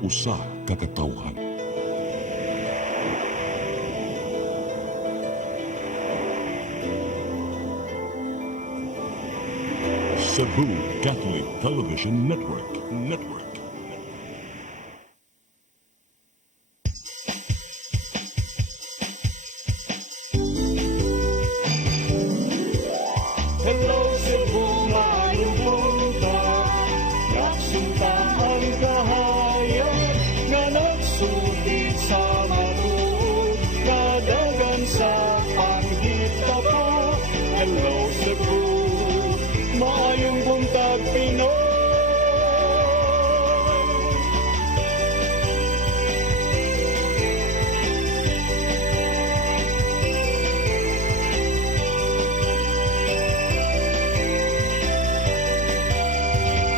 usa ka katawhan. Cebu Catholic Television Network. Hello Cebu, maayong buntag. Naksunta ang kahayan nga nagsulti sa matuod, kadagan sa panghita pa. Hello Cebu, maayong buntag Pinoy.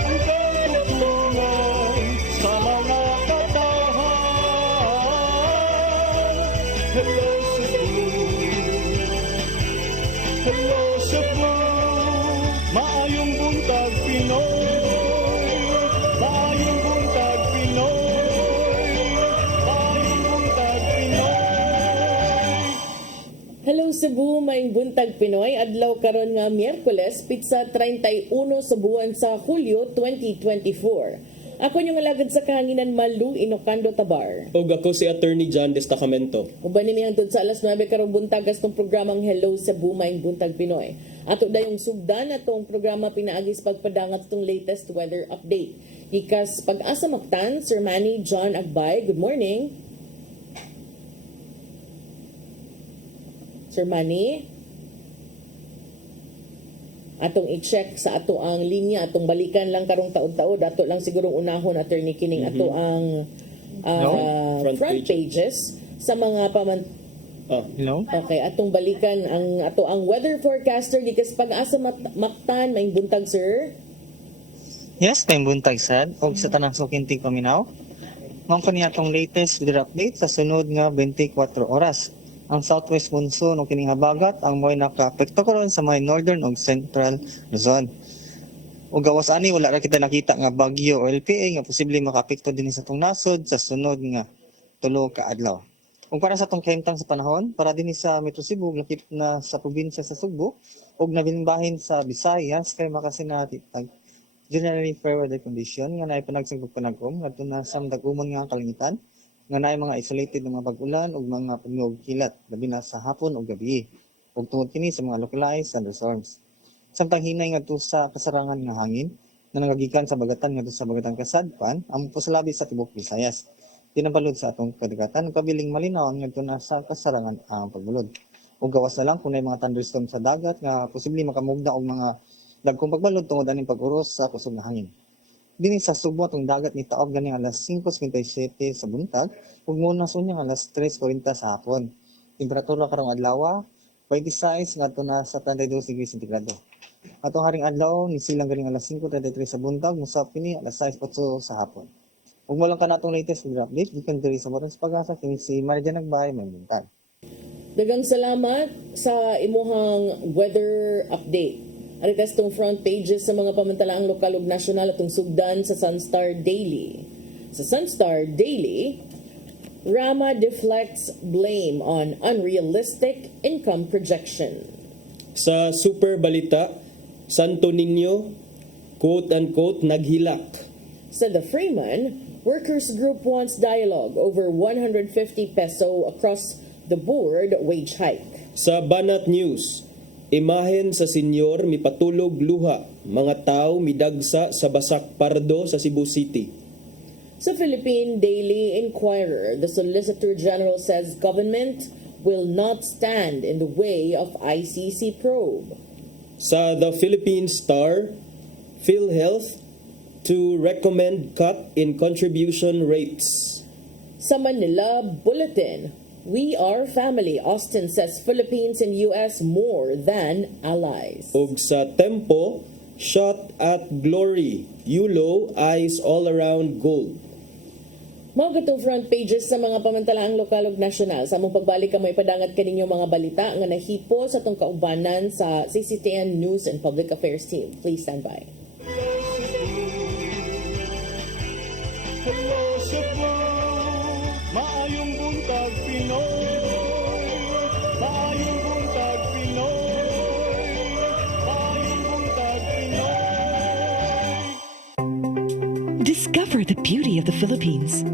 Ang katutulungan sa mga katawhan. Hello Cebu, hello Cebu, maayong buntag Pinoy, maayong buntag Pinoy, maayong buntag Pinoy. Hello Cebu, maayong buntag Pinoy. Adlaw karon nga Miyerkules, pitsa 31 sa buwan sa Hulyo 2024. Ako yung alagad sa kahanginan Malu Inocando Tabar. Og ako si Attorney John Destacamento. Uban ni hangtod sa alas 9 karong buntag gastong programang Hello Cebu, maayong buntag Pinoy. Ato dayong sugdan atong programa pinaagis pagpadangat tong latest weather update. Ikas pag-asa Mactan, Sir Manny John Agbay. Good morning. Sir Manny, atong i-check sa ato ang linya, atong balikan lang karong taod-taod, ato lang sigurong unahon, attorney kining ato ang front pages sa mga Hello? Okay, atong balikan ang ato ang weather forecaster gikas pag-asa Mactan, may buntag sir. Yes, tayong buntag sad. Og sa tanang sukintig paminaw. Mao ko niya atong latest weather update sa sunod nga 24 oras. Ang southwest monsoon o kining habagat ang mo'y naka-apekto karon sa may northern ug central Luzon. Ug gawas ani wala ra kita nakita nga bagyo o LPA nga posible maka-apekto din sa atong nasod sa sunod nga tulo ka adlaw. Ug para sa atong kahimtang sa panahon, para din sa Metro Cebu lakip na sa probinsya sa Sugbo ug nabilingbahin sa Visayas kay makasinatitag generally fair weather condition nga naay panagsig panagom ngadto na sa dag-umon nga kalangitan nga naay mga isolated nga mga pag-ulan ug mga pagnog kilat labi na sa hapon ug gabi ug tungod kini sa mga localized thunderstorms. Samtang hinay ngadto sa kasarangan nga hangin na nagagikan sa bagatan ngadto sa bagatan kasadpan ang posalabi sa tibok Visayas. Tinapalod sa atong kadagatan ug kabiling malinaw ang ngadto na sa kasarangan ang pagbulod. Ug gawas na lang kung may mga thunderstorm sa dagat nga posible makamugna og mga dagkong pagbalod tungod aning pag-uros sa kusog nga hangin. Dini sa Subo atong dagat ni taog ganing alas 5:57 sa buntag ug muna sunya alas 3:40 sa hapon. Temperatura karong adlaw 26 ngadto na sa 32 degrees sentigrado. Atong haring adlaw ni silang ganing alas 5:33 sa buntag musap kini alas 6:08 sa hapon. Ug mo lang ka natong latest weather update gikan diri sa Morons Pag-asa kini si Marjan Nagbay may buntag. Dagang salamat sa imuhang weather update. Arikas tong front pages sa mga pamantalaang lokal ug nasyonal atong sugdan sa Sunstar Daily. Sa Sunstar Daily, Rama deflects blame on unrealistic income projection. Sa Super Balita, Santo Niño, quote-unquote, naghilak. Sa The Freeman, workers group wants dialogue over 150 peso across the board wage hike. Sa Banat News, imahen sa senyor mipatulog luha, mga tao midagsa sa Basak Pardo sa Cebu City. Sa Philippine Daily Inquirer, the Solicitor General says government will not stand in the way of ICC probe. Sa The Philippine Star, PhilHealth to recommend cut in contribution rates. Sa Manila Bulletin, we are family. Austin says Philippines and U.S. more than allies. Ug sa Tempo, shot at glory, Yulo eyes all around gold. Mao gatong front pages sa mga pamantalaang lokal ug nasyonal. Sa among pagbalik ka may padangat kaninyo mga balita nga nahipo sa atong kaubanan sa CCTN News and Public Affairs team. Please stand by. Hello Cebu, maayong buntag Pinoy. Maayong buntag Pinoy. Maayong buntag Pinoy. Discover the beauty of the Philippines.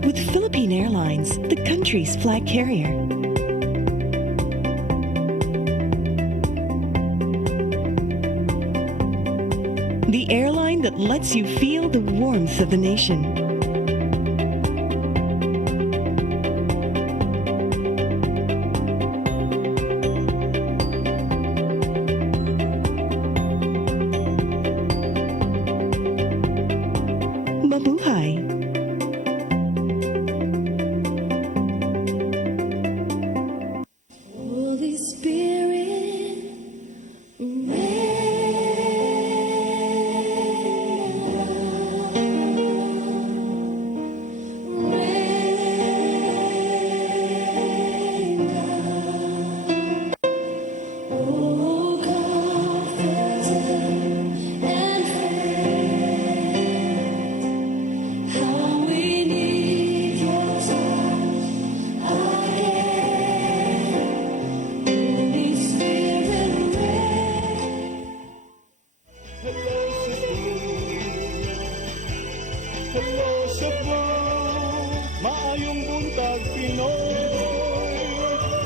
With Philippine Airlines, the country's flag carrier. The airline that lets you feel the warmth of the nation. Mabuhay! Holy Spirit, oh comforter and friend, how we need your touch again. Holy Spirit, Hello Cebu, hello Cebu, maayong buntag Pinoy.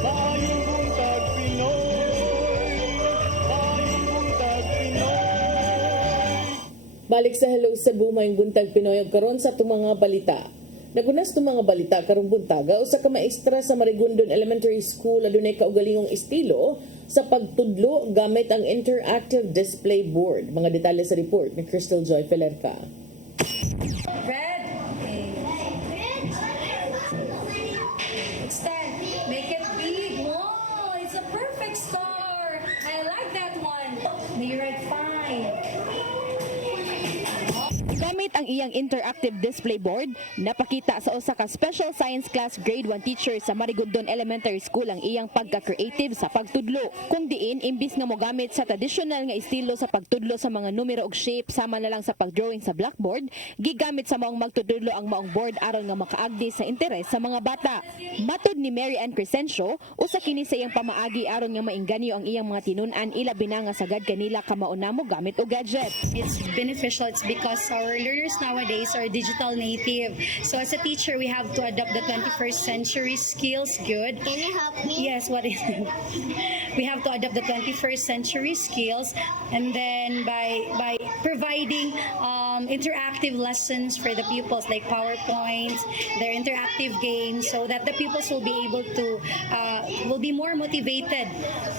Maayong buntag Pinoy. Maayong buntag Pinoy. Balik sa Hello Cebu, mayong buntag Pinoy ug karon sa itong mga balita. Nagunas itong mga balita karong buntaga usa ka maestra sa Marigondon Elementary School adunay kaugalingong estilo sa pagtudlo gamit ang interactive display board. Mga detalye sa report ni Crystal Joy Felerca. red. Extend. Make it big. Wow, it's a perfect star. I like that one. Make it fine. Gamit ang iyang interactive display board, napakita sa usa ka special science class grade 1 teacher sa Marigondon Elementary School ang iyang pagka-creative sa pagtudlo. Kung diin, imbis nga mogamit sa traditional nga estilo sa pagtudlo sa mga numero ug shape sama na lang sa pagdrawing sa blackboard, gigamit sa maong magtudlo ang maong board aron nga makaagdi sa interes sa mga bata. Matud ni Mary Ann Crescencio, usa kini sa iyang pamaagi aron nga mainganyo ang iyang mga tinun-an ilabi na nga sagad kanila kamauna mo gamit og gadget. It's beneficial. It's because our learners nowadays are digital native. So as a teacher, we have to adopt the 21st century skills. Good. Can you help me? Yes, what is it? We have to adopt the 21st century skills, and then by providing interactive lessons for the pupils like PowerPoint, their interactive games, so that the pupils will be able to will be more motivated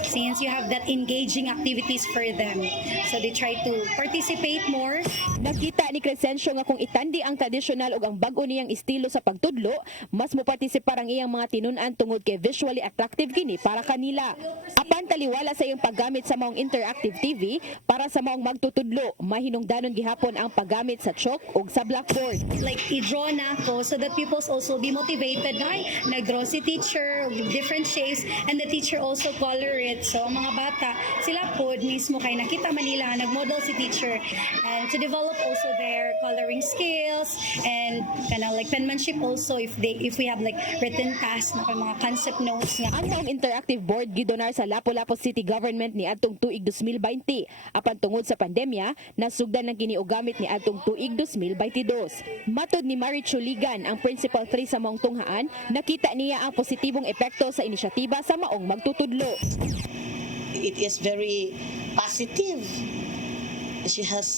since you have that engaging activities for them. So they try to participate more. Nakita ni Crescencio nga kung itandi ang tradisyonal ug ang bag-o niyang estilo sa pagtudlo, mas mopartisipar ang iyang mga tinun-an tungod kay visually attractive kini para kanila. Apan taliwala sa iyang paggamit sa maong interactive TV para sa maong magtutudlo, mahinungdanon gihapon ang paggamit sa chalk ug sa blackboard. Like i-draw na ako so that pupils also be motivated. Ay, nag-draw si teacher with different shapes and the teacher also color it. So ang mga bata, sila po mismo kay nakita Manila, nag-model si teacher and to develop also their coloring skills and kind of like penmanship also if we have like written tasks na mga concept notes nga. Ang maong interactive board gidonar sa Lapu-Lapu City Government ni adtong tuig 2020. Apan tungod sa pandemya, nasugdan ng kini og gamit ni adtong tuig 2022. Matod ni Mary Chuligan, ang Principal 3 sa maong tunghaan, nakita niya ang positibong epekto sa inisyatiba sa maong magtutudlo. It is very positive. She has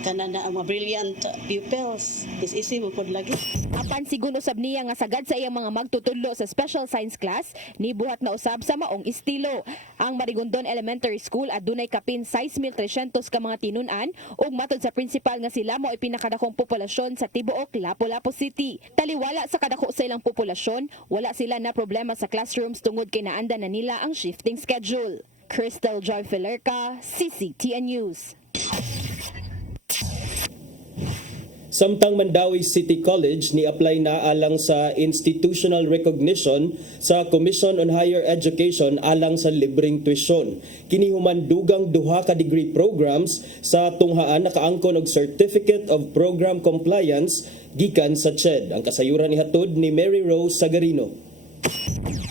kanana ang mga brilliant pupils. It's easy mo pod lagi. Apan sigun usab niya nga sagad sa iyang mga magtutudlo sa special science class, nibuhat na usab sa maong estilo. Ang Marigondon Elementary School adunay kapin 6,300 ka mga tinun-an ug matod sa principal nga sila mo ay pinakadakong populasyon sa tibuok Lapu-Lapu City. Taliwala sa kadako sa ilang populasyon, wala sila na problema sa classrooms tungod kay naanda na nila ang shifting schedule. Crystal Joy Filerca, CCTN News. Samtang Mandawi City College ni-apply na alang sa institutional recognition sa Commission on Higher Education alang sa libreng tuition. Kinihuman dugang duha ka degree programs sa tunghaan nakaangkon og Certificate of Program Compliance gikan sa CHED. Ang kasayuran ni hatod ni Mary Rose Sagarino.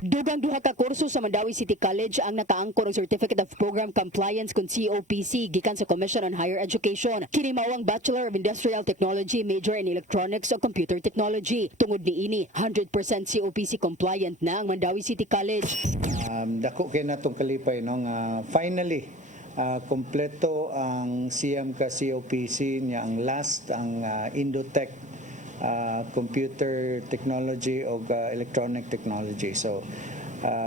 Dugang duha ka kurso sa Mandawi City College ang nakaangkon og Certificate of Program Compliance kun COPC gikan sa Commission on Higher Education. Kini mao ang Bachelor of Industrial Technology, major in Electronics o Computer Technology. Tungod niini, 100% COPC compliant na ang Mandawi City College. Dako kay natong kalipay no nga finally kompleto ang siyam ka COPC niya ang last ang Indotech computer technology o electronic technology. So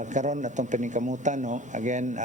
karon atong paningkamutan no again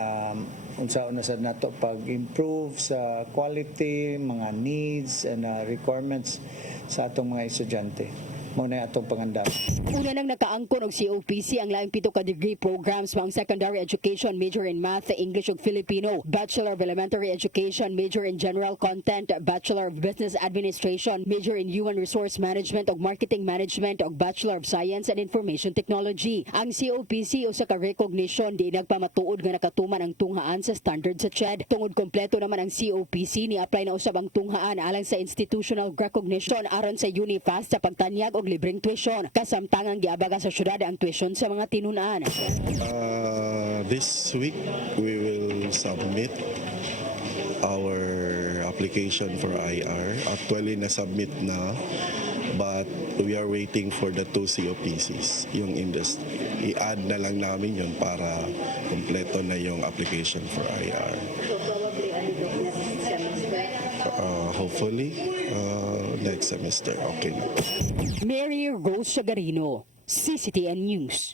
unsaon na sad nato pag-improve sa quality, mga needs and requirements sa atong mga estudyante. Mo na atong pangandam. Una nang nakaangkon og COPC ang laing pito ka degree programs mga secondary education, major in math, English ug Filipino, Bachelor of Elementary Education, major in general content, Bachelor of Business Administration, major in Human Resource Management ug Marketing Management ug Bachelor of Science and Information Technology. Ang COPC usa ka recognition di nagpamatuod nga nakatuman ang tunghaan sa standard sa CHED. Tungod kompleto naman ang COPC ni apply na usab ang tunghaan alang sa institutional recognition aron sa UniFast sa pagtanyag og libreng tuition. Kasamtangang giabaga sa syudad ang tuition sa mga tinun-an. This week we will submit our application for IR. Actually na-submit na but we are waiting for the 2 COPCs. Yung industry, i-add na lang namin yun para kompleto na yung application for IR. Hopefully, next semester, okay na. Mary Rose Sagarino, CCTN News.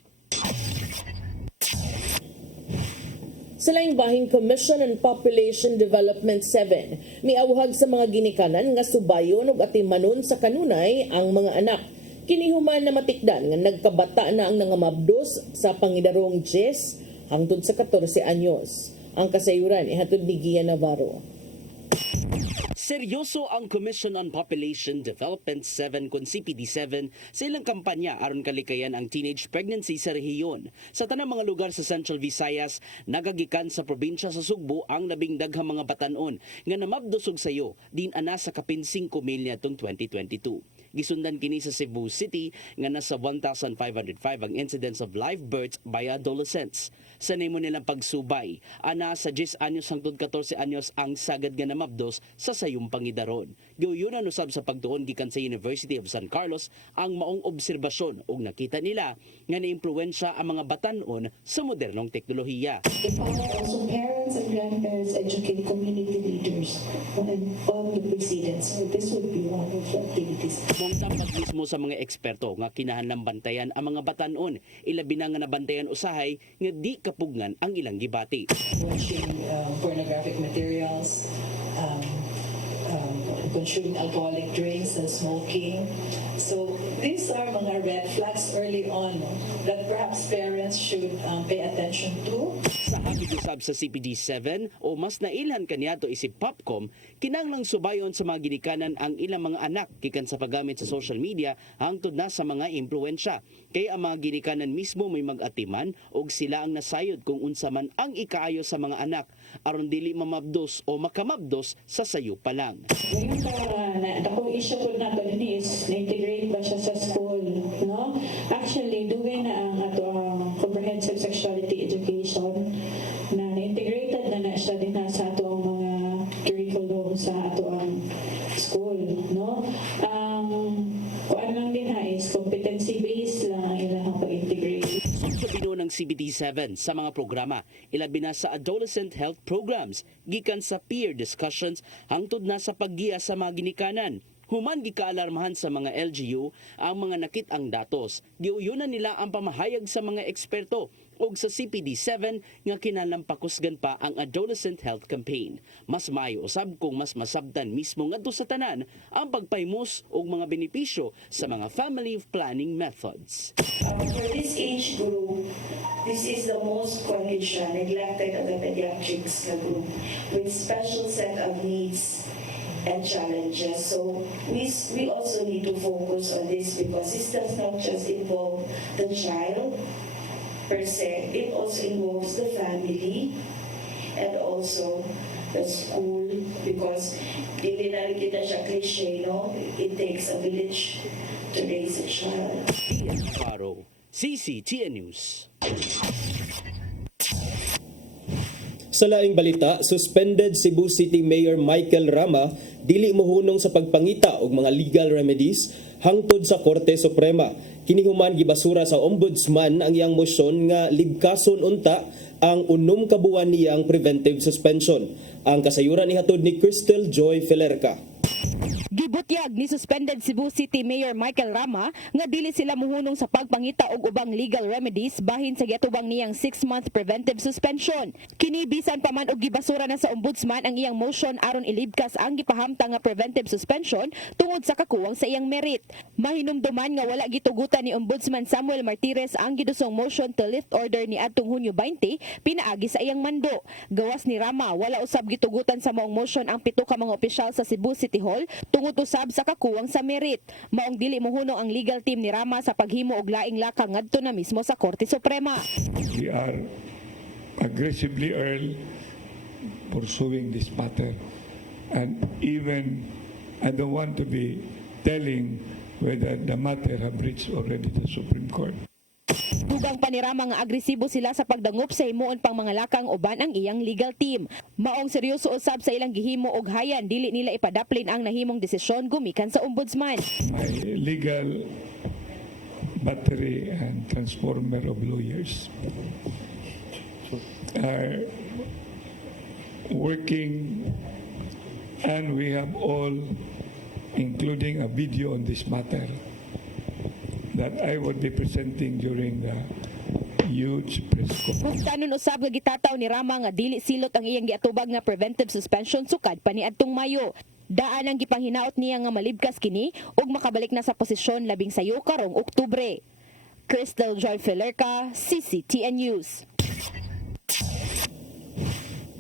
Sa laing bahing Commission on Population Development 7, miawhag sa mga ginikanan nga subayon ug atimanon sa kanunay ang mga anak. Kinihuman na matikdan nga nagkabata na ang nangamabdos sa pangidarong 10 hangtod sa 14 anyos. Ang kasayuran ihatod ni Gia Navarro. Seryoso ang Commission on Population Development 7 kun CPD7 sa ilang kampanya aron kalikayan ang teenage pregnancy sa rehiyon. Sa tanang mga lugar sa Central Visayas, nagagikan sa probinsya sa Sugbo ang labing daghang mga batanon nga namabdosog sayo din ana sa kapin 5 milya tong 2022. Gisundan kini sa Cebu City nga nasa 1,505 ang incidence of live births by adolescents. Sa nimo nilang pagsubay, ana sa 10 anyos hangtod 14 anyos ang sagad nga namabdos sa sayong pangidaron. Giuyunan usab sa pagtuon gikan sa University of San Carlos ang maong obserbasyon ug nakita nila nga naimpluwensya ang mga batanon sa modernong teknolohiya. Also, parents and grandparents educate community leaders on the precedents. So this would be one of the activities. Mungtapad mismo sa mga eksperto nga kinahanglan bantayan ang mga batanon, ilabi na nga nabantayan usahay nga di kapugngan ang ilang gibati. Watching pornographic materials, consuming alcoholic drinks and smoking. So these are mga red flags early on that perhaps parents should pay attention to. Sa habig-usab sa CPD7 o mas nailhan kaniadto isip Popcom, kinahanglang subayon sa mga ginikanan ang ilang mga anak gikan sa paggamit sa social media hangtod na sa mga impluwensya. Kaya ang mga ginikanan mismo may mag-atiman og sila ang nasayod kung unsa man ang ikaayo sa mga anak aron dili mamabdos o makamabdos sa sayo pa lang. Akong issue po na din is na-integrate ba siya sa school, no? Actually, dugay na ang ato ang comprehensive sexuality education na na-integrated na siya din sa ato ang mga curriculum sa ato ang school, no? Kuan lang din is competency-based lang ang ilang pag-integrate. Subsubino ng CBD7 sa mga programa, ilabi na sa adolescent health programs, gikan sa peer discussions hangtod na sa paggiya sa mga ginikanan. Human gikaalarmahan sa mga LGU ang mga nakit-ang datos. Giuyunan nila ang pamahayag sa mga eksperto ug sa CPD-7 nga kinalampakusgan pa ang Adolescent Health Campaign. Mas maayo usab kung mas masabtan mismo ngadto sa tanan ang pagpaymos og mga benepisyo sa mga family planning methods. For this age group, this is the most neglected of the pediatrics group with special set of needs and challenges. So we also need to focus on this because this does not just involve the child per se, it also involves the family and also the school because hindi na rin kita siya cliche, no? It takes a village to raise a child. Faro, CCTN News. Sa laing balita, suspended Cebu City Mayor Michael Rama dili mohunong sa pagpangita og mga legal remedies hangtod sa Korte Suprema. Kinihuman gibasura sa ombudsman ang iyang motion nga libkason unta ang 6 ka buwan niyang preventive suspension. Ang kasayuran ihatod ni Crystal Joy Felerca. Gibutyag ni suspended Cebu City Mayor Michael Rama nga dili sila muhunong sa pagpangita og ubang legal remedies bahin sa giatubang niyang 6-month preventive suspension. Kini bisan pa man og gibasura na sa ombudsman ang iyang motion aron ilibkas ang gipahamtang nga preventive suspension tungod sa kakuwang sa iyang merit. Mahinumduman nga wala gitugutan ni Ombudsman Samuel Martires ang gidusong motion to lift order ni adtong Hunyo 20 pinaagi sa iyang mando. Gawas ni Rama wala usab gitugutan sa maong motion ang 7 ka mga opisyal sa Cebu City Hall tungod usab sa kakuwang sa merit. Maong dili mohunong ang legal team ni Rama sa paghimo og laing lakang ngadto na mismo sa Korte Suprema. We are aggressively pursuing this matter, and even I don't want to be telling whether the matter have reached already the Supreme Court. Dugang panirama nga agresibo sila sa pagdangup sa himuon pang mga lakang uban ang iyang legal team. Maong seryoso usab sa ilang gihimo og hayan dili nila ipadaplin ang nahimong desisyon gumikan sa ombudsman. My legal battery and transformer of lawyers are working, and we have all, including a video on this matter, that I would be presenting during the huge press conference. Tanon usab nga gitataw ni Rama nga dili silot ang iyang giatubag nga preventive suspension sukad pa niadtong Mayo. Daan ang gipanghinaot niya nga malibkas kini ug makabalik na sa posisyon labing sayo karong Oktubre. Crystal Joy Felerca, CCTN News.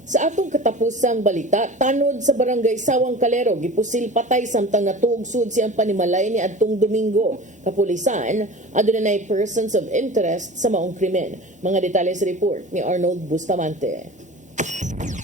Sa atong katapusang balita, tanod sa barangay Sawang Calero, gipusil patay samtang natugsud siyang panimalay ni adtong Domingo. Kapulisan, adunay persons of interest sa maong krimen. Mga detalye sa report ni Arnold Bustamante.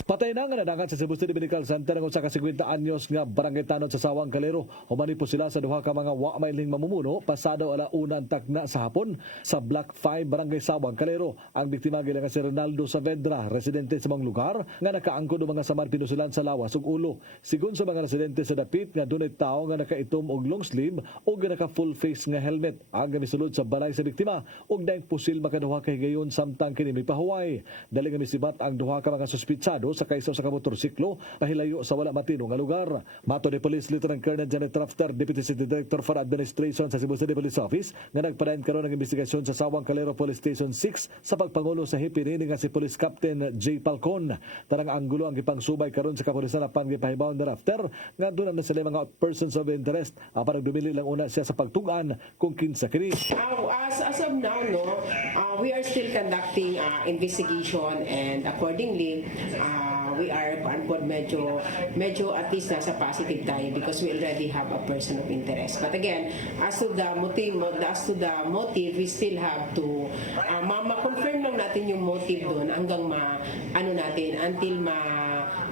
Patay na nga nadagan sa Cebu City Medical Center ang usa ka 50 anyos nga barangay tanod sa Sawang Calero. Humani po sila sa duha ka mga wa mailing mamumuno pasado alaunang tagna sa hapon sa Block 5 Barangay Sawang Calero. Ang biktima gila nga si Ronaldo Saavedra, residente sa mga lugar nga nakaangkod og mga samar tinusulan sa lawas ug ulo. Sigon sa mga residente sa dapit nga dunay tawo nga nakaitom og long sleeve ug naka full face nga helmet. Ang misulod sa balay sa biktima ug daing pusil makaduha kay gayon samtang kini mipahuway. Dali nga misibat ang duha ka mga suspitsado sa kaiso sa kamotorsiklo pahilayo sa wala matino nga lugar. Mato ni Police Lieutenant Colonel Janet Rafter, Deputy City Director for Administration sa Cebu City Police Office, nga nagpadayon karon ng investigasyon sa Sawang Calero Police Station 6 sa pagpangulo sa hipinini nga si Police Captain J. Falcon. Tarang anggulo ang gipangsubay karon sa kapulisan apan gipahibaw ni Rafter nga doon na sila mga persons of interest apan nagdumili lang una siya sa pagtugan kung kinsa kini. As of now, we are still conducting investigation, and accordingly, we are medyo at least nasa positive tayo because we already have a person of interest. But again, as to the motive, we still have to ma-confirm lang natin yung motive doon hanggang until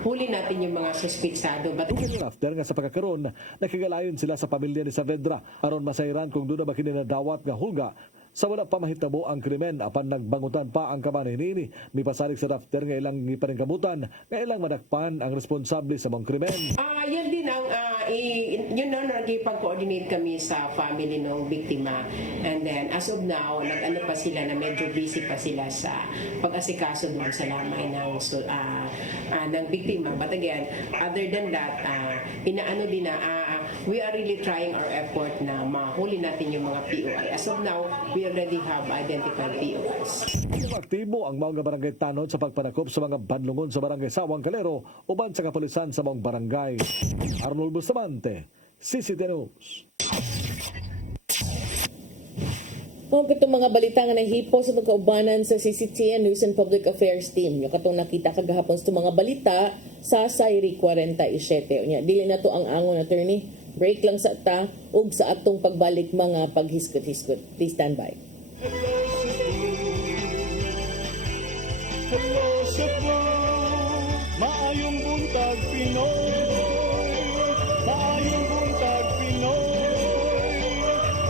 huli natin yung mga suspitsado. After nga sa pagkakaroon, nakigalayon sila sa pamilya ni Saavedra aron masayran kung doon na ba kininadawat nga hulga sa wala pa mahitabo ang krimen apan nagbangutan pa ang kamanhinini. May pasalig sa Rafter nga ilang ipaningkamutan nga ilang madakpan ang responsable sa mga krimen. Yan din ang nagipag-coordinate kami sa family ng biktima, and then as of now nag-ano pa sila na medyo busy pa sila sa pag-asikaso doon sa lamay ng biktima. But again, other than that, we are really trying our effort na mahuli natin yung mga POI. As of now, we already have identified POIs. Aktibo ang mga barangay tanod sa pagpanakop sa mga banlungon sa barangay Sawang Calero uban sa kapulisan sa mga barangay. Arnold Bustamante, CCTV News. Kung itong mga balita nga nahipo sa itong kaubanan sa CCTN News and Public Affairs Team. Yung katong nakita kagahapon sa mga balita sa Sairi 47. Unya, dili na to ang angon, attorney. Break lang sa ta ug sa atong pagbalik mga paghiskot-hiskot. Please stand by. Hello Cebu, maayong buntag Pinoy. Maayong buntag Pinoy.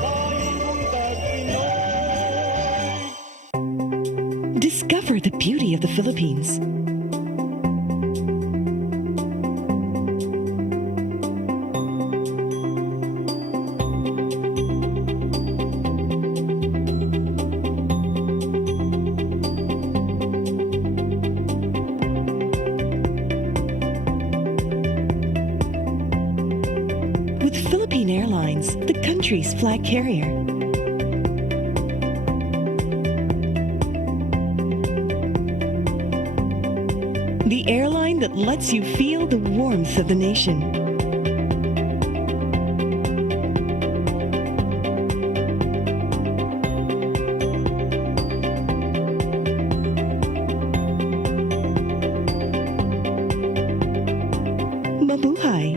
Maayong buntag Pinoy. Discover the beauty of the Philippines. With Philippine Airlines, the country's flag carrier. The airline that lets you feel the warmth of the nation. Mabuhay.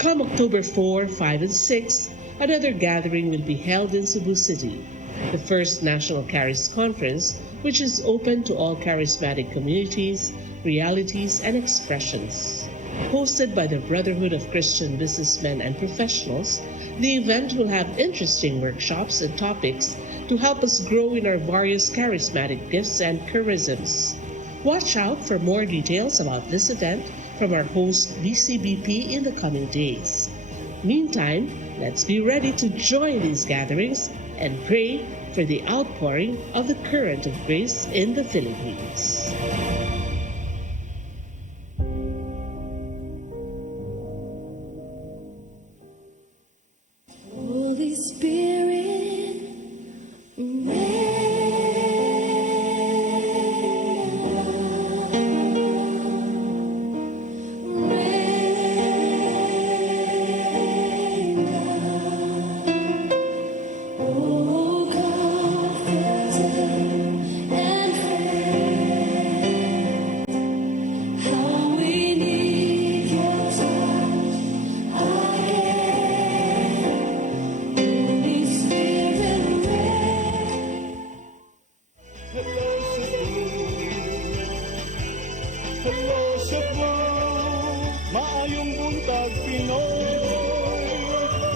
Come October 4, 5, and 6, another gathering will be held in Cebu City, the first National Charis Conference, which is open to all charismatic communities, realities, and expressions. Hosted by the Brotherhood of Christian Businessmen and Professionals, the event will have interesting workshops and topics to help us grow in our various charismatic gifts and charisms. Watch out for more details about this event from our host BCBP in the coming days. Meantime, let's be ready to join these gatherings and pray for the outpouring of the current of grace in the Philippines. Holy Spirit, Hello Cebu, maayong buntag Pinoy.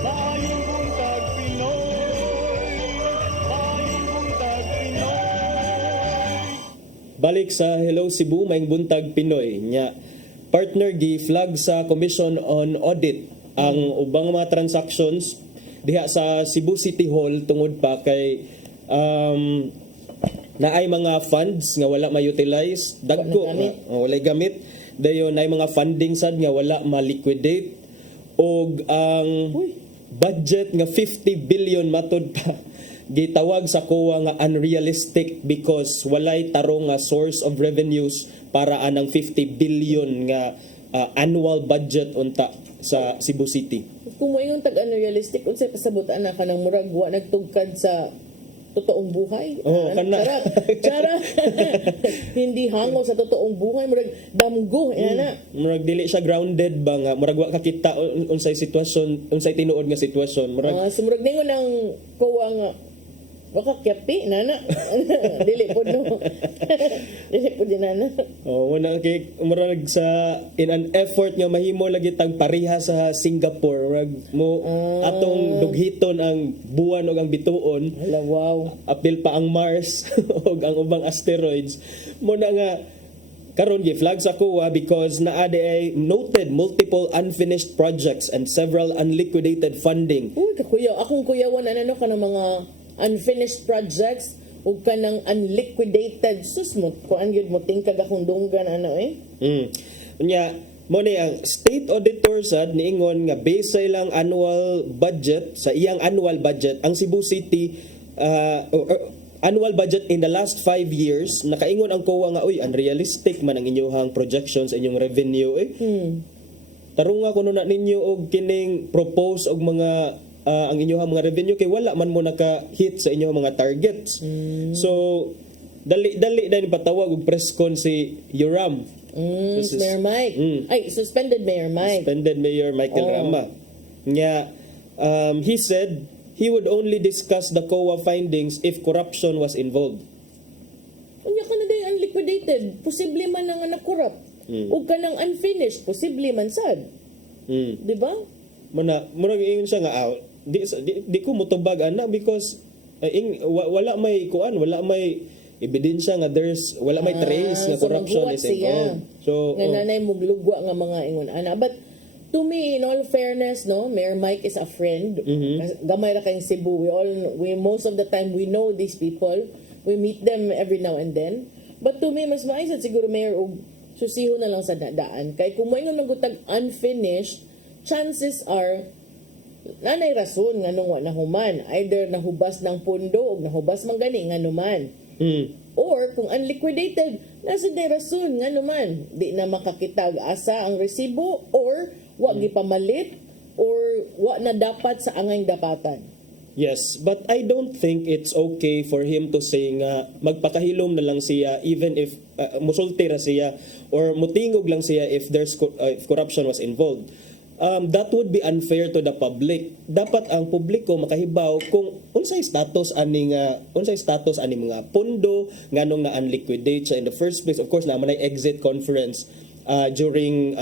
Maayong buntag Pinoy. Maayong buntag Pinoy. Balik sa Hello Cebu, maing buntag Pinoy. Nya, partner gi flag sa Commission on Audit ang ubang mga transactions diha sa Cebu City Hall tungod pa kay naay mga funds nga wala ma-utilize, dagko wala gamit, dayon naay mga funding sad nga wala ma-liquidate og ang budget nga 50 billion matud pa gitawag sa COA nga unrealistic because walay tarong nga source of revenues para anang 50 billion nga annual budget unta sa Cebu City. Kung mo yung tag-unrealistic, unsay pasabutan na ka ng murag wa nagtugkad sa totoong buhay. Charot. Hindi hango sa totoong buhay, murag damgo na. Murag dili siya grounded ba nga, murag wa kakita unsay sitwasyon, unsay tinuod nga sitwasyon. Murag murag ningon ang kuwa nga wakakyapi nana. Dili po no. Dili po din nana. Wala kay murag sa in an effort nga mahimo lagi tag pareha sa Singapore, murag mo atong dughiton ang buwan ug ang bituon. Wow. Apil pa ang Mars ug ang ubang asteroids. Mo na nga karon gi flag sa COA because naa ay noted multiple unfinished projects and several unliquidated funding. Uy, kakuya, akong kuyawan ano ka ng mga unfinished projects ug kanang unliquidated susmot kuan gyud mo tingkag akong dunggan ano Unya, mo ni ang state auditor sad niingon nga based sa ilang annual budget, sa iyang annual budget, ang Cebu City annual budget in the last 5 years, nakaingon ang COA nga, uy, unrealistic man ang inyong projections, inyong revenue. Tarong nga kuno na ninyo og kining propose og mga ang inyong mga revenue kay wala man mo naka-hit sa inyong mga targets. So, dali din patawag og press con si Yoram. Mayor Mike. Ay, suspended Mayor Mike. Suspended Mayor Michael Rama. Nga, he said he would only discuss the COA findings if corruption was involved. Unya ka na day unliquidated, posible man nga na-corrupt. Ug kanang unfinished, posible man sad. Di ba? Muna ingon siya nga, di ko mutubag ana because wala may kuan, wala may ebidensya nga wala may trace nga corruption is involved. So nga nanay muglugwa nga mga ingon ana. But to me, in all fairness, no, Mayor Mike is a friend. Gamay ra kayong Cebu. We most of the time we know these people. We meet them every now and then. But to me, mas maayos siguro Mayor og susiho na lang sa daan. Kay kung moingon magutag unfinished, chances are nanay rason nga nung nahuman. Either nahubas ng pundo o nahubas man gani nga numan. Or kung unliquidated, nasa day rason nga numan. Di na makakitag asa ang resibo or wa gipamalit or wa na dapat sa angay dapatan. Yes, but I don't think it's okay for him to say nga magpakahilom na lang siya even if musulti ra siya or mutingog lang siya if if corruption was involved. That would be unfair to the public. Dapat ang publiko makahibaw kung unsay status ani mga pondo nganong na unliquidate siya in the first place. Of course, naman ay exit conference during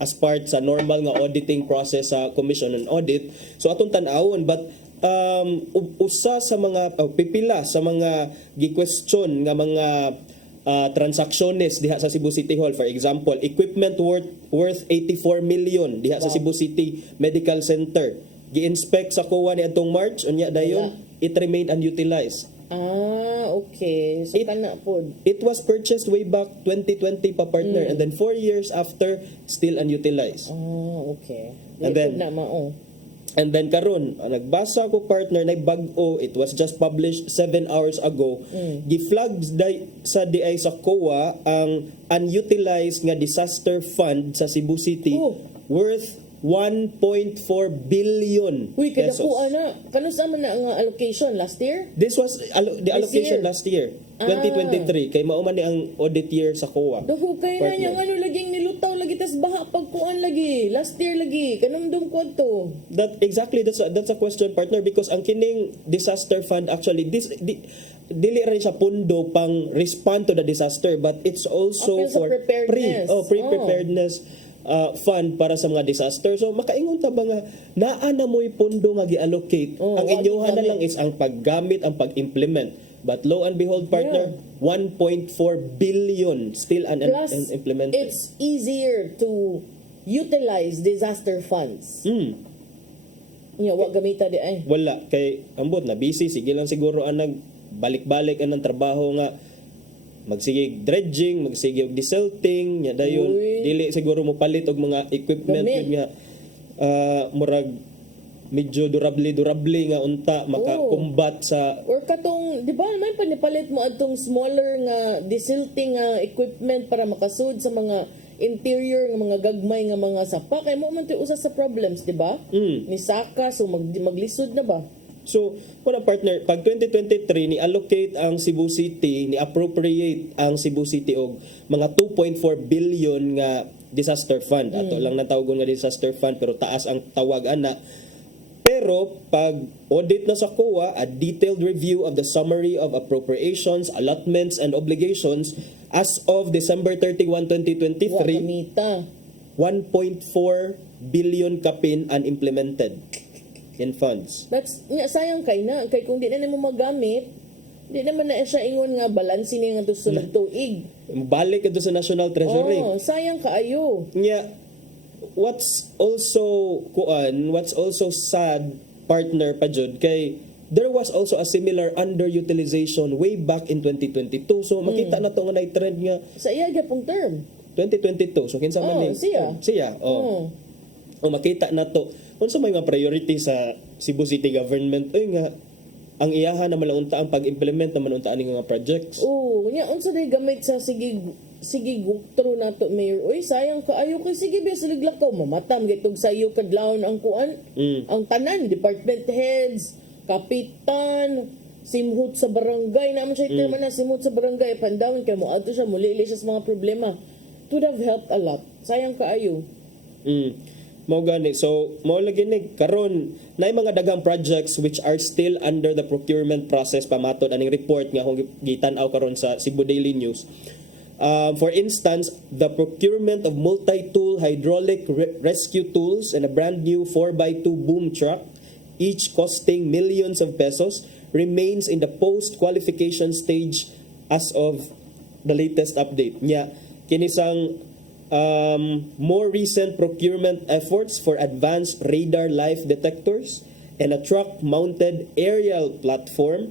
as part sa normal nga auditing process sa Commission on Audit. So atong tan-awon, but usa sa mga pipila sa mga gi-question nga mga transacciones diha sa Cebu City Hall. For example, equipment worth 84 million diha sa Cebu City Medical Center. Gi-inspect sa COA ni atong March unya dayon it remained unutilized. Okay. So kana pod. It was purchased way back 2020 pa partner and then 4 years after still unutilized. Okay. And then karon, nagbasa ko partner nagbag-o, it was just published 7 hours ago. Gi-flag sa DI sa COA ang unutilized nga disaster fund sa Cebu City worth 1.4 billion Uy, kada pesos. po ana. Kano sa man na nga allocation last year? This was the allocation last year, 2023. Kay mao man ni ang audit year sa COA. Dugo kay na yang ano laging nilutaw lagi tas baha pagkuan lagi. Last year lagi. Kanang dum kwadto. That's a question partner because ang kining disaster fund actually dili rin siya pundo pang respond to the disaster but it's also for pre-preparedness fund para sa mga disaster. So makaingon ta ba nga naa na mo'y pundo nga gi-allocate. Ang inyohan na lang is ang paggamit, ang pag-implement. But lo and behold partner, 1.4 billion still unimplemented. It's easier to utilize disaster funds. Wa gamita di ay. Wala kay ambot na busy sige lang siguro ang nagbalik-balik ang trabaho nga magsige dredging, magsige og desilting, nya dayon dili siguro mo palit og mga equipment yun nga murag medyo durable nga unta maka-combat sa or katong di ba may panipalit mo adtong smaller nga desilting nga equipment para makasud sa mga interior nga mga gagmay nga mga sapa kay mo man usa sa problems di ba ni saka so maglisod na ba. So, kuna partner, pag 2023 ni allocate ang Cebu City, ni appropriate ang Cebu City og mga 2.4 billion nga disaster fund. Ato lang natawgon nga disaster fund pero taas ang tawag ana. Pero pag audit na sa COA, a detailed review of the summary of appropriations, allotments and obligations as of December 31, 2023. 1.4 billion kapin unimplemented in funds. That's sayang kay kung di na mo magamit, di naman na siya ingon nga balansin nga to sulod tuig. Balik ito sa National Treasury. Sayang kaayo. What's also sad partner pa jud kay there was also a similar underutilization way back in 2022. So makita na to nga na trend nga Sa iya gyapong term. 2022. So kinsa man Oh, ni siya. O makita na to. Unsa may mga priority sa Cebu City government nga ang iyaha na malaunta ang pag-implement na malaunta aning mga projects. Nya unsa day gamit sa sige guktro nato mayor. Oy, sayang kaayo kay sige be siliglakaw mamatam gitog sayo kadlawon ang kuan. Ang tanan department heads, kapitan, simhut sa barangay naman siya term na simhut sa barangay pandawon kay mo adto siya muli siya sa mga problema. It would have helped a lot. Sayang kaayo. Mao gani. So mao lagi ni karon naay mga daghang projects which are still under the procurement process pamatod aning report nga kung gitan-aw karon sa Cebu Daily News. For instance, the procurement of multi-tool hydraulic rescue tools and a brand new 4x2 boom truck, each costing millions of pesos, remains in the post-qualification stage as of the latest update. Nya, kinisang more recent procurement efforts for advanced radar life detectors and a truck-mounted aerial platform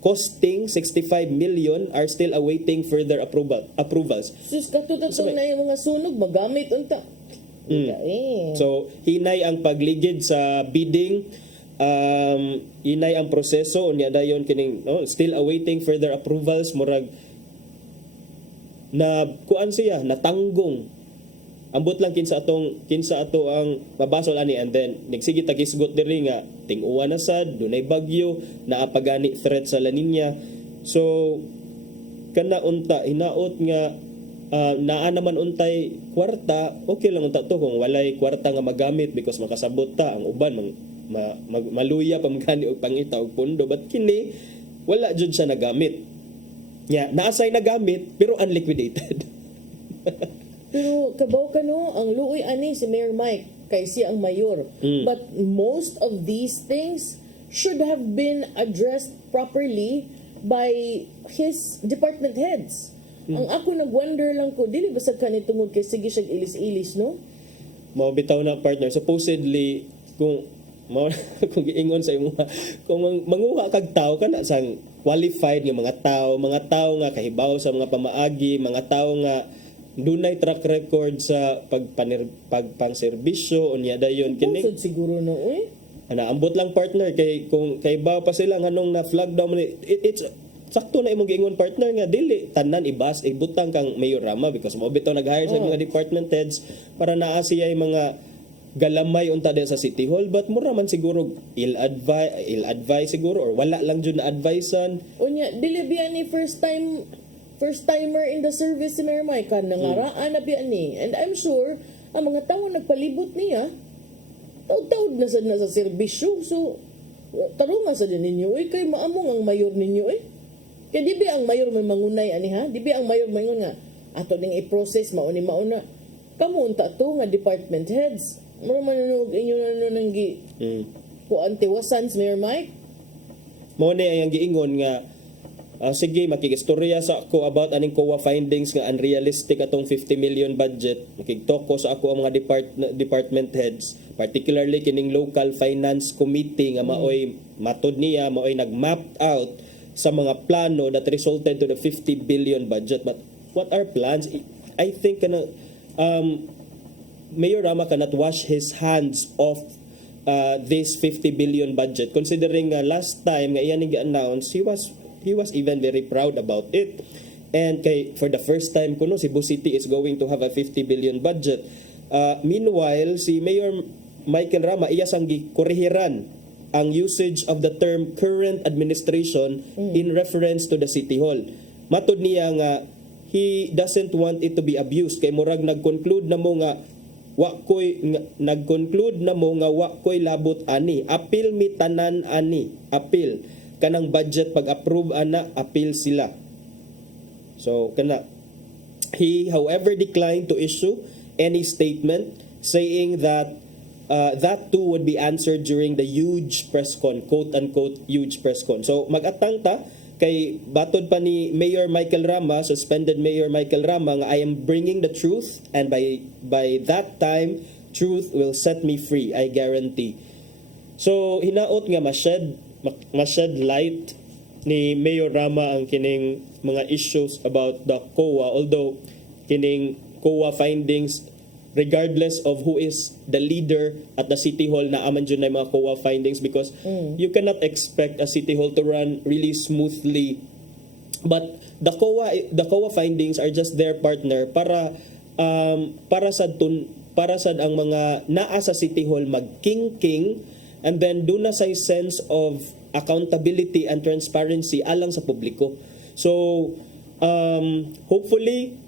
costing 65 million are still awaiting further approvals. Sus katutatong na yung mga sunog magamit unta. So, hinay ang pagligid sa bidding, hinay ang proseso, unya dayon kining still awaiting further approvals, murag na kuan siya natanggong ambot lang kinsa ato ang mabasol ani, and then nigsige tagisgot diri nga ting-uwan na sad dunay bagyo naapagani threat sa La Nina. So kana unta hinaot nga naa naman untay kwarta, okay lang unta to kung walay kwarta nga magamit because makasabot ta ang uban maluya pa magani og pangita og pundo, but kini wala jud siya nagamit. Naasay nagamit pero unliquidated. Pero kabaw ka no, ang luoy ani si Mayor Mike kay siya ang mayor. But most of these things should have been addressed properly by his department heads. Ang ako nag-wonder lang ko, dili ba sa kanit tungod kay sige siya ilis-ilis, no? Mao bitaw na partner. Supposedly, kung giingon sa imo, kung manguha kag tao kana sang qualified nga mga tao nga kahibaw sa mga pamaagi, mga tao nga dunay track record sa pagpangserbisyo unya dayon kini. Pusod siguro no, Ambot lang partner kay kung kahibaw pa sila nganong na flag down it's sakto na imong giingon partner nga dili tanan ibutang kang Mayor Rama because mo bitaw nag-hire sa mga department heads para naa siya yung mga galamay unta din sa City Hall, but mura man siguro ill-advise siguro or wala lang jud na advisean. Unya dili biya ni first timer in the service si Mayor Mike nangaraan na biya ni, and I'm sure ang mga tao nagpalibot niya taud na sa serbisyo, so tarungan sa din ninyo kay maamong ang mayor ninyo kaya di ba ang mayor may mangunay ani ha, di ba ang mayor mayon nga ato ning i-process mauna kamo unta to nga department heads mo man inyo nang gi kuan tiwasan si Mayor Mike mo ni ang giingon nga sige makigistorya sa ako about aning COA findings nga unrealistic atong 50 million budget. Makigtoko sa ako ang mga department heads, particularly kining local finance committee nga maoy matod niya maoy nag-map out sa mga plano that resulted to the 50 billion budget. But what are plans? I think Mayor Rama cannot wash his hands off this 50 billion budget, considering last time nga iyan gi-announce, he was even very proud about it. And for the first time kuno Cebu City is going to have a 50 billion budget. Meanwhile, si Mayor Michael Rama iyasang gikorehiran ang usage of the term current administration in reference to the City Hall. Matod niya nga he doesn't want it to be abused kay murag nag-conclude na mo nga wa koy labot ani, apil mi tanan ani, apil kanang budget pag-approve ana, apil sila. So kana he however declined to issue any statement saying that that too would be answered during the huge press con, quote unquote huge press con. So magatang ta kay batod pa ni Mayor Michael Rama, suspended Mayor Michael Rama, nga I am bringing the truth and by that time truth will set me free, I guarantee. So hinaot nga ma-shed light ni Mayor Rama ang kining mga issues about the COA, although kining COA findings, regardless of who is the leader at the City Hall, na aman dyan na yung mga COA findings, because you cannot expect a City Hall to run really smoothly. But the COA findings are just their partner para sad ang mga naa sa City Hall magking-king, and then doon na say sense of accountability and transparency alang sa publiko. So hopefully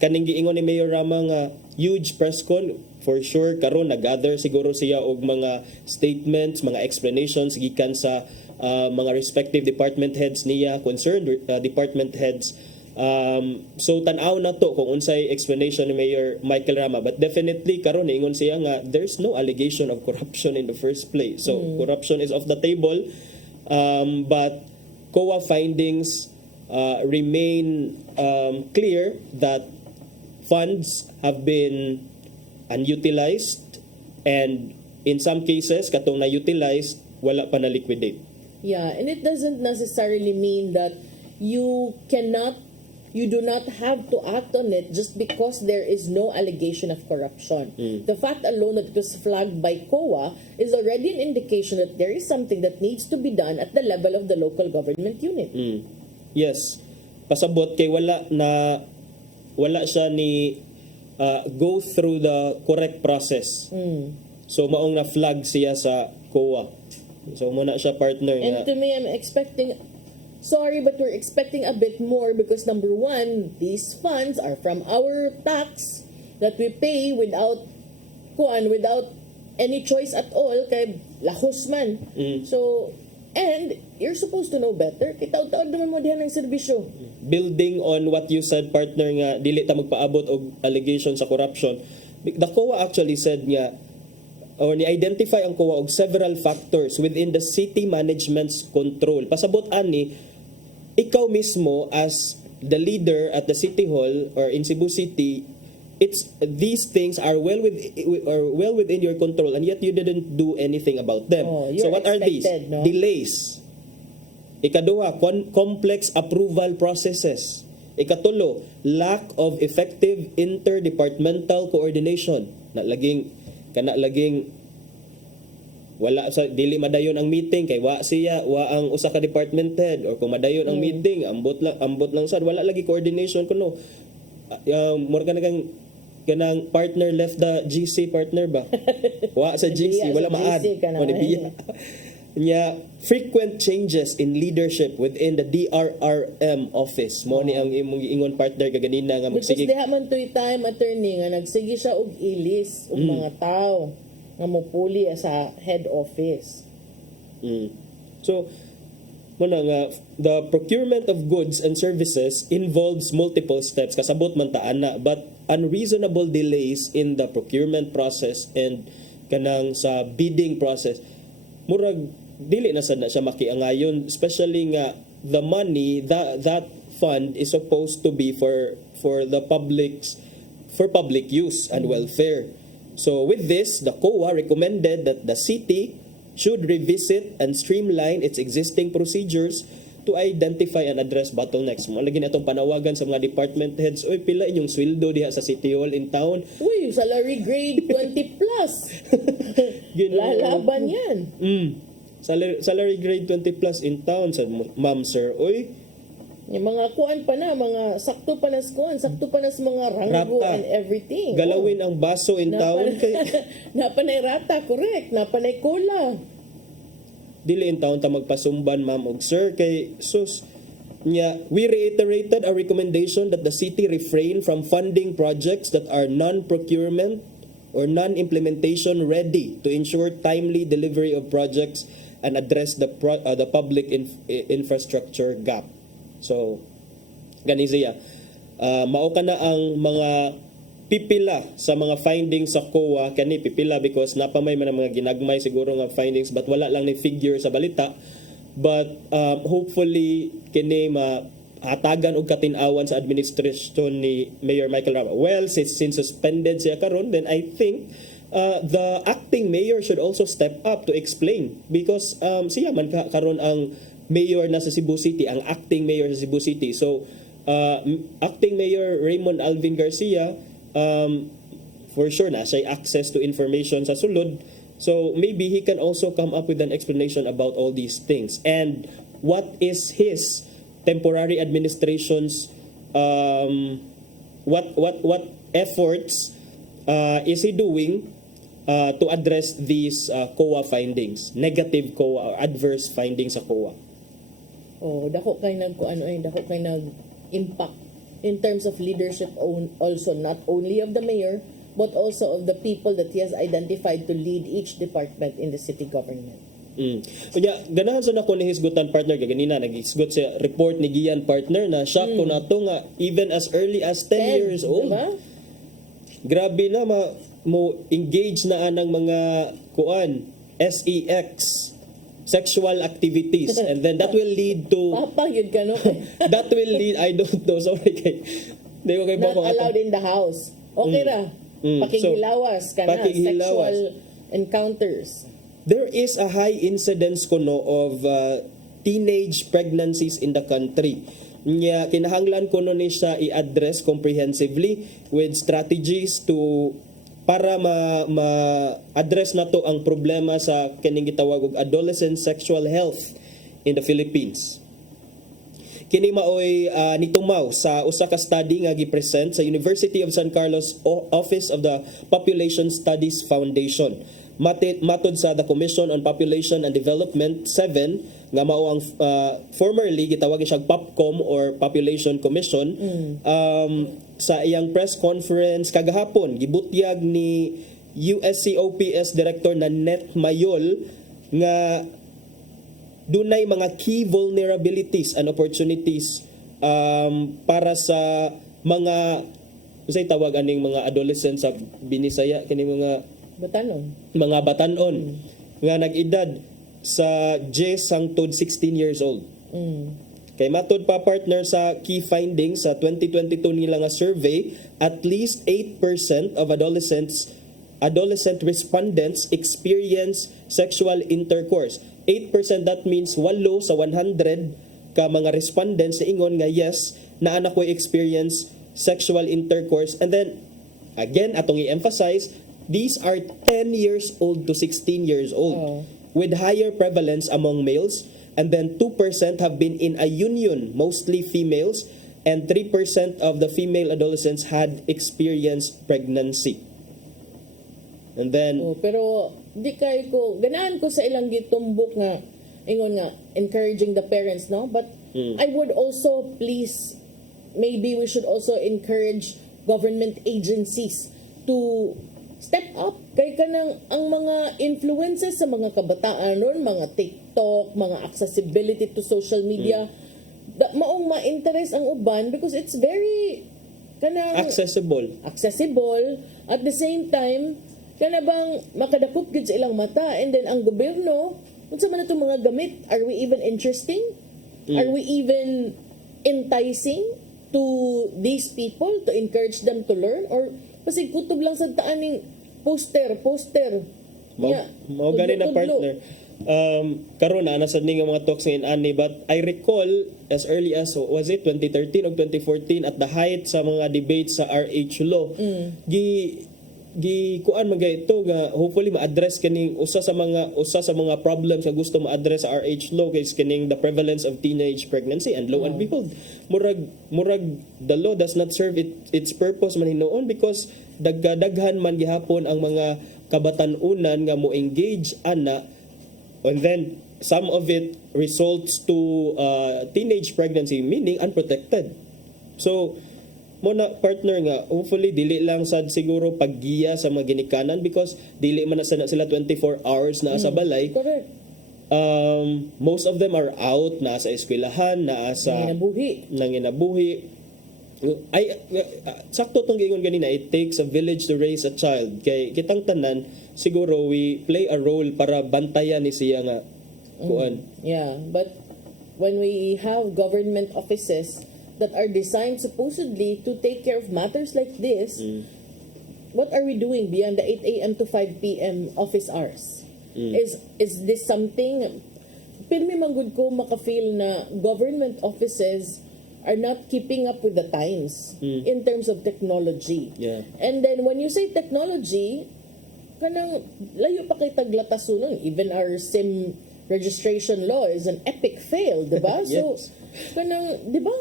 kaning giingon ni Mayor Rama nga huge press con, for sure karon nag-gather siguro siya og mga statements, mga explanations gikan sa mga respective department heads niya, concerned department heads. So tan-aw na to kung unsay explanation ni Mayor Michael Rama, but definitely karon ingon siya nga there's no allegation of corruption in the first place. So corruption is off the table, but COA findings remain clear that funds have been unutilized, and in some cases katong na-utilized wala pa na liquidate. Yeah, and it doesn't necessarily mean that you do not have to act on it just because there is no allegation of corruption. The fact alone that it was flagged by COA is already an indication that there is something that needs to be done at the level of the local government unit. Yes. Pasabot kay wala siya ni go through the correct process. So maong na flag siya sa COA. So muna siya partner And to me, I'm expecting, sorry, but we're expecting a bit more because number one, these funds are from our tax that we pay without any choice at all kay lahos man. So, and you're supposed to know better. Kitaw-taod naman mo dihan ng serbisyo. Building on what you said, partner, nga dili ta magpaabot og allegation sa corruption. The COA actually said nga, or ni-identify ang COA og several factors within the city management's control. Pasabot ani, ikaw mismo as the leader at the City Hall or in Cebu City, these things are well within your control, and yet you didn't do anything about them. So what are these? No? Delays. Ikaduha, complex approval processes. Ikatulo, lack of effective interdepartmental coordination. Laging wala sa dili madayon ang meeting kay wa ang usa ka department head, or kung madayon ang meeting ambot lang sad, wala lagi coordination kuno. More kanang partner left the GC partner ba? Wa sa GC wala maad. Nya frequent changes in leadership within the DRRM office. Mo ni ang imong giingon partner kaganina nga Because diha man to'y time, attorney, nga nagsige siya og ilis og mga tao nga mopuli sa head office. So muna nga, the procurement of goods and services involves multiple steps. Kasabot man ta ana, but unreasonable delays in the procurement process and kanang sa bidding process, murag dili na sad na siya makiangayon, especially nga the money that fund is supposed to be for the public use and welfare. So with this, the COA recommended that the city should revisit and streamline its existing procedures to identify and address bottlenecks. Malagi na itong panawagan sa mga department heads, oy, pila inyong sweldo diha sa City Hall in town. Uy, salary grade 20 plus. Lalaban yan. Salary grade 20 plus in town, sa ma'am sir, oy. Yung mga kuan pa na, mga sakto pa na sa kuan, sakto pa na sa mga ranggo Rata. and everything. Galawin ang baso in town kay napanay rata, correct. Napanay cola. Dili in town ta magpasumban ma'am og sir kay sus nya. We reiterated our recommendation that the city refrain from funding projects that are non-procurement or non-implementation ready to ensure timely delivery of projects and address the public infrastructure gap. So gani siya, mao kana ang mga pipila sa mga findings sa COA. Kani pipila because napamay man ang mga ginagmay siguro nga findings, but wala lang ni figure sa balita. But hopefully kini hatagan og katin-awan sa administrasyon ni Mayor Michael Rama. Well, since suspended siya karon, then I think the acting mayor should also step up to explain because siya man karon ang mayor na sa Cebu City, ang acting mayor sa Cebu City. So acting mayor Raymond Alvin Garcia, for sure na siya access to information sa sulod. So maybe he can also come up with an explanation about all these things and what is his temporary administration's what efforts is he doing to address these COA findings, negative COA or adverse findings sa COA? Oh, dako kay dako kay nag impact in terms of leadership also, not only of the mayor but also of the people that he has identified to lead each department in the city government. Kaya ganahan sa nako ni hisgutan partner ganina naghisgot sa report ni Gian partner na shock ko na to nga even as early as 10 years old. Diba? Grabe na mo engage na anang mga SEX, sexual activities, and then that will lead to Papa yun ka no? that will lead, I don't know, sorry kay di ko kay Not allowed in the house. Okay ra. Pakighilawas ka na, pakighilawas. sexual encounters. There is a high incidence kuno of teenage pregnancies in the country. Nya kinahanglan kuno ni siya i-address comprehensively with strategies to para ma-address nato ang problema sa kining gitawag og adolescent sexual health in the Philippines. Kini maoy nitumaw sa usa ka study nga gi-present sa University of San Carlos Office of the Population Studies Foundation. Matod sa the Commission on Population and Development 7 nga mao ang formerly gitawag siyang POPCOM or Population Commission, sa iyang press conference kagahapon gibutyag ni USCOPS Director Nanette Mayol nga dunay mga key vulnerabilities and opportunities para sa mga usay tawag aning mga adolescents sa Binisaya kini mga batanon nga nag-edad sa 10 hangtod 16 years old. Kay matod pa partner sa key findings sa 2022 nila nga survey, at least 8% of adolescent respondents experience sexual intercourse. 8%, that means 8 sa 100 ka mga respondents na ingon nga yes, na anak ko experience sexual intercourse. And then again atong i-emphasize, these are 10 years old to 16 years old with higher prevalence among males, and then 2% have been in a union, mostly females, and 3% of the female adolescents had experienced pregnancy. And then pero di kay ko ganahan ko sa ilang gitumbok nga ingon nga encouraging the parents, no, but I would also maybe we should also encourage government agencies to step up kay kanang ang mga influences sa mga kabataan ron, mga TikTok, mga accessibility to social media, maong ma-interest ang uban because it's very kanang accessible at the same time kana bang makadakop gid sa ilang mata, and then ang gobyerno unsa man atong mga gamit, are we even interesting? Are we even enticing to these people to encourage them to learn, or pasig kutob lang sa taaning poster mao gani na partner. Karon na nasa ning mga talks ngayon ani, but I recall as early as was it 2013 o 2014 at the height sa mga debates sa RH law, kuan magay ito nga hopefully ma-address kaning usa sa mga problems nga gusto ma-address sa RH law kay kaning the prevalence of teenage pregnancy, and lo and behold murag the law does not serve its purpose man hinuon because daghan man gihapon ang mga kabatan-unan nga mo engage ana, and then some of it results to teenage pregnancy, meaning unprotected. So mo na partner nga hopefully dili lang sad siguro paggiya sa mga ginikanan because dili man na sila 24 hours na sa balay. Correct. Most of them are out na sa eskwelahan, na sa nanginabuhi. Ay sakto tong gingon ganina, it takes a village to raise a child. Kay kitang tanan siguro we play a role para bantayan ni siya nga kuan. Yeah, but when we have government offices that are designed supposedly to take care of matters like this, what are we doing beyond the 8 a.m. to 5 p.m. office hours? Is this something, pirmi manggod ko makafeel na government offices are not keeping up with the times in terms of technology. Yeah. And then when you say technology, kanang layo pa kay taglatasun, even our SIM registration law is an epic fail, di ba? So, Yes. kanang, di ba,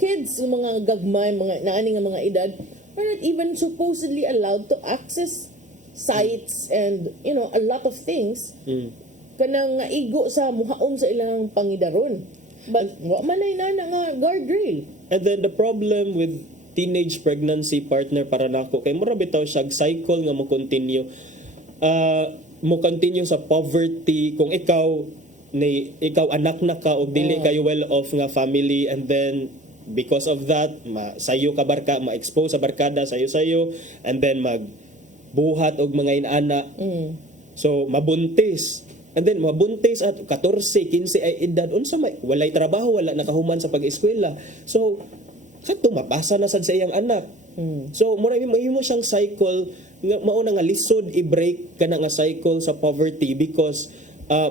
kids, yung mga gagmay, mga naani nga mga edad, are not even supposedly allowed to access sites and, you know, a lot of things. Kanang igo sa muhaon sa ilang pangidaron. But, wa man ay na nga guardrail. And then the problem with teenage pregnancy partner para nako kay mura bitaw siya cycle nga mo continue sa poverty kung ikaw anak na ka o dili kayo well off nga family, and then because of that sayo ka barka ma-expose sa barkada sayo and then magbuhat og mga inana. So mabuntis. And then mabuntis at 14, 15 ay edad unsa may walay trabaho, wala nakahuman sa pag-eskwela. So kadto mapasa na sad sa iyang anak. So mura mahimo siyang cycle nga mao na nga lisod i-break kana nga cycle sa poverty because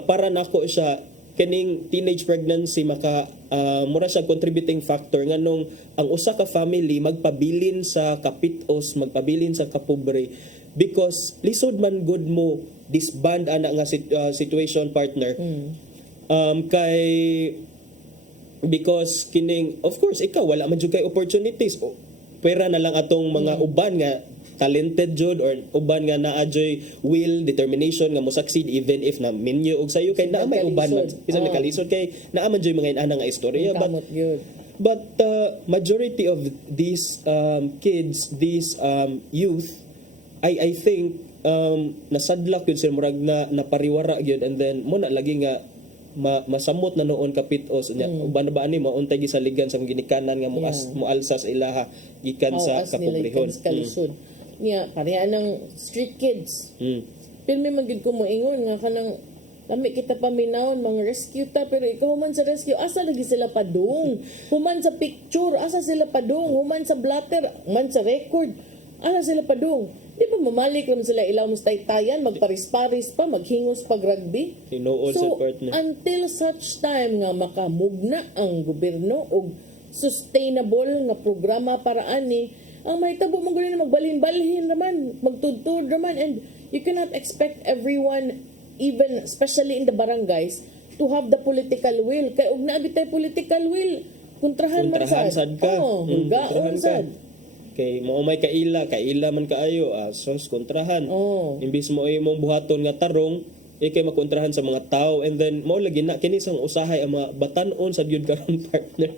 para nako siya kining teenage pregnancy mura siya contributing factor nganong ang usa ka family magpabilin sa kapitos, magpabilin sa kapobre because lisod man good mo disband ana nga situation partner. Kay because kining of course ikaw wala man jud kay opportunities, pera na lang atong mga uban nga talented jud or uban nga naa joy will determination nga mo succeed even if na minyo og sayo kay naa may uban man bisan nakalisod kay naa man joy mga inana nga istorya but majority of these kids, these youth, I think nasadlak yun sila murag na napariwara yun, and then mo na lagi nga masamot na noon kapitos nya uban ba ani mauntay gi sa ligan sa ginikanan nga moalsa sa ilaha gikan sa kapobrehon. Pareha ng street kids. Pirmi man gid ko moingon nga kanang lami kita paminawon mga rescue ta, pero ikaw human sa rescue asa lagi sila padung, human sa picture asa sila padung, human sa blatter, human sa record asa sila padung. Di ba mamalik lang sila ilaw mo taytayan, magparis-paris pa, maghingos pag rugby. So, until such time nga makamugna ang gobyerno og sustainable nga programa para ani, ang mahitabo mong na magbalhin-balhin naman, magtudtod naman, and you cannot expect everyone, even especially in the barangays, to have the political will. Kaya og naabitay political will, kontrahan man sad ka. Hulgaon sad. Kay mo may kaila man kaayo sos kontrahan. Imbis mo imong buhaton nga tarong kay makontrahan sa mga tao, and then mo lagi na kini sang usahay ang mga batan-on sa gyud karon partner.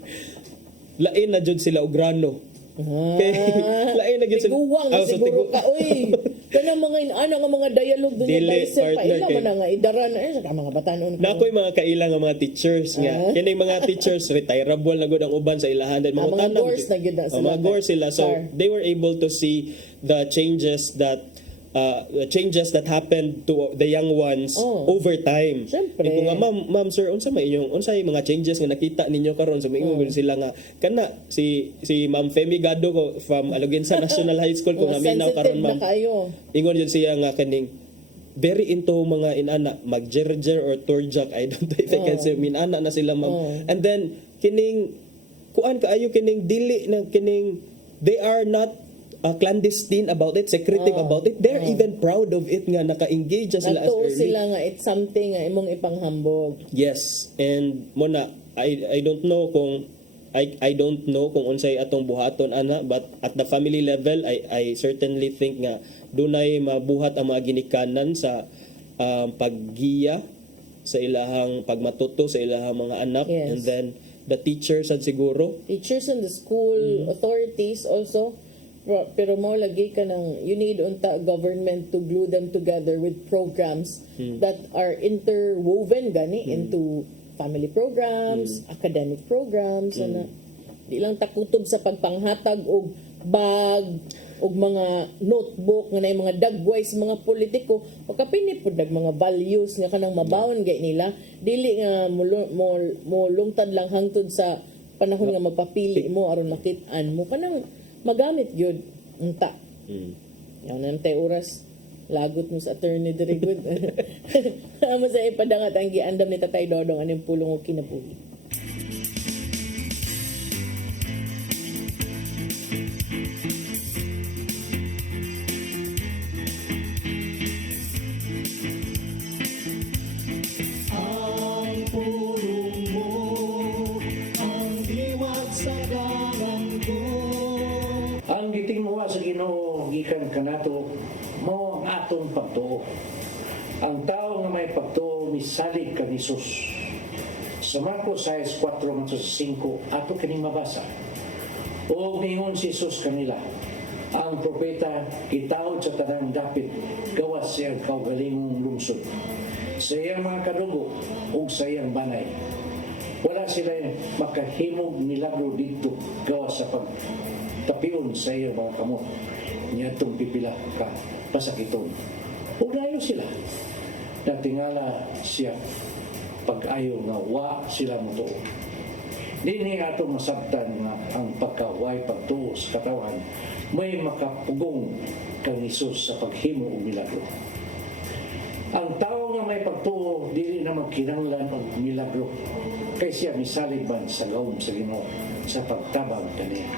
Lain na jud sila og grano. Lain na gyud sila. Tiguwang na siguro ka oy. Kanang mga inana nga mga dialogue dun Dili, sa pa partner, ila man nga idara na sa mga batan-on. Nakoy mga kaila nga mga teachers nga. Kining mga teachers retireable na gud ang uban sa ilahan, then mga gores na gyud sila. Mga gores sila, so they were able to see the changes that happened to the young ones over time. Siyempre. Kung nga ma'am sir unsay mga changes nga nakita ninyo karon sa mingon sila nga kana si Ma'am Femi Gado ko from Alogensa National High School kung naminaw karon ma'am. Ingon yun siya nga kaning very into mga inana magjerjer or turjak, I don't know if I can say minana na sila ma'am. And then kining kuan kaayo kining dili na kining they are not clandestine about it, secretive about it. They're even proud of it nga naka-engage sila as early. Sila nga it's something nga imong ipanghambog. Yes, and mo na I don't know kung unsay atong buhaton ana, but at the family level I certainly think nga dunay mabuhat ang mga ginikanan sa paggiya sa ilahang pagmatuto sa ilahang mga anak, and then the teachers and the school authorities also. Pero mo lagi ka ng you need unta government to glue them together with programs that are interwoven gani into family programs, academic programs, di lang takutob sa pagpanghatag og bag og mga notebook nga nay mga dagway sa mga politiko, pagkapini pud mga values nga kanang mabawon gay nila, dili nga mo lungtad lang hangtod sa panahon nga magpapili mo aron makit-an mo kanang magamit gyud unta. Yan na tayo oras. Lagot mo sa attorney diri good. Amo sa ipadangat ang giandam ni Tatay Dodong anong pulong o kinabuhi. Ang pulong mo, ang diwat sa dalan ko. Ang gitingmuha sa Ginoo gikan kanato mao ang atong pagtuo. Ang tao nga may pagtuo misalig kang Hesus. Sa Marcos 6:4-5 ato kining mabasa. O ningon si Jesus kanila, ang propeta gitaod sa tanang dapit gawas siyang kaugalingong lungsod. Sa iyang mga kadugo ug sa iyang banay. Wala sila makahimog milagro dito gawas sa pagtapion sa iyang mga kamot. Niyadtong pipila ka pasakiton. Ug layo sila. Natingala siya pag-ayo nga wa sila mutuo. Dini ato masabtan nga ang pagkaway pagtuo sa katawan may makapugong kang Hesus sa paghimo og milagro. Ang tao nga may pagtuo dili na magkinahanglan og milagro kay siya misalig man sa gawom sa Ginoo sa pagtabang kaniya.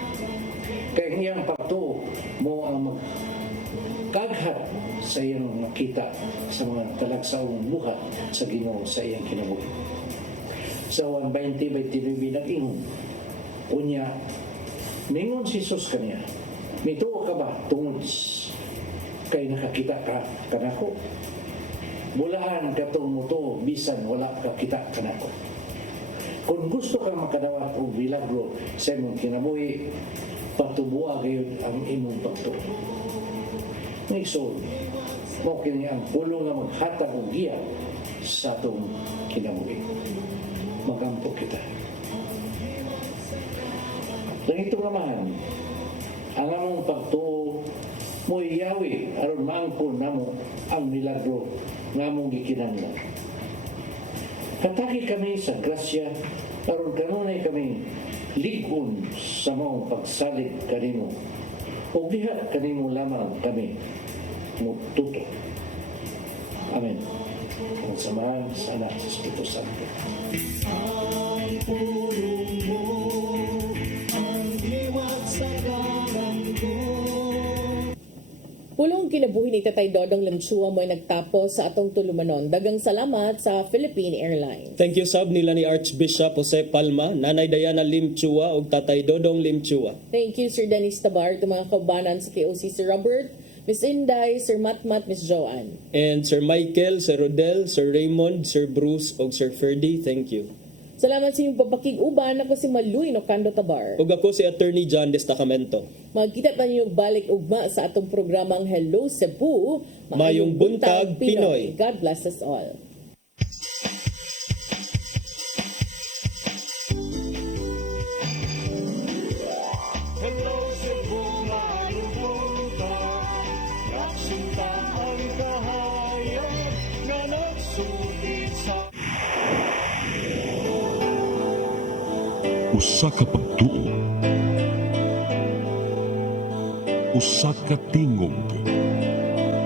Kay iyang pagtuo mo ang magkaghat sa iyang makita sa mga talagsaong buhat sa Ginoo sa iyang kinabuhi. Sa 1:20-29 nag-ingon, unya, ningon si Jesus kaniya, mituo ka ba tungod kay nakakita ka kanako? Bulahan katong mutuo bisan wala ka kita kanako. Kung gusto kang makadawat og milagro sa imong kinabuhi, patubuha gayud ang imong pagtuo. Ngayon, mo kini ang pulong nga maghatag og giya sa atong kinabuhi. Magampo kita. Lang ito naman, ang among pagtuo mo iyawi aron maangkon namo ang milagro nga among gikinahanglan. Hatagi kami sa grasya aron kanunay kami ligon sa maong pagsalig kanimo. O diha kanimo lamang kami mututo. Amen. Ang samahan sa Anak sa Espiritu Santo. Ang pulong mo, ang diwat sa dalan ko. Pulong kinabuhi ni Tatay Dodong Lemchua mo ay nagtapos sa atong tulumanon. Dagang salamat sa Philippine Airlines. Thank you sab nila ni Archbishop Jose Palma, Nanay Diana Limchua ug Tatay Dodong Limchua. Thank you Sir Dennis Tabar, mga kaubanan sa KOC Sir Robert, Miss Inday, Sir Matmat, Miss Joanne. And Sir Michael, Sir Rodel, Sir Raymond, Sir Bruce ug Sir Ferdy, thank you. Salamat sa inyong papakig-uban. Ako si Maluy Nocando Tabar. Ug ako si Attorney John Destacamento. Magkita tayo balik ugma sa atong programang Hello Cebu. Mayong Buntag, Pinoy. God bless us all. Hello Cebu, mayong buntag. Naksinta ang kahayag na nagsulit sa Usa ka pagtuo, usa ka tingog,